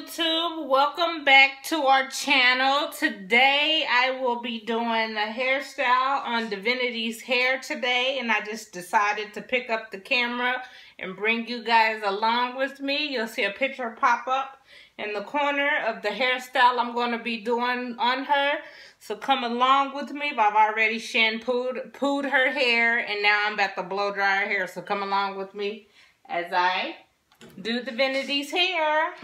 YouTube, welcome back to our channel. Today I will be doing a hairstyle on Divinity's hair today, and I just decided to pick up the camera and bring you guys along with me. You'll see a picture pop up in the corner of the hairstyle I'm going to be doing on her, so come along with me. I've already shampooed her hair, and now I'm about to blow dry her hair, so come along with me as I do Divinity's hair.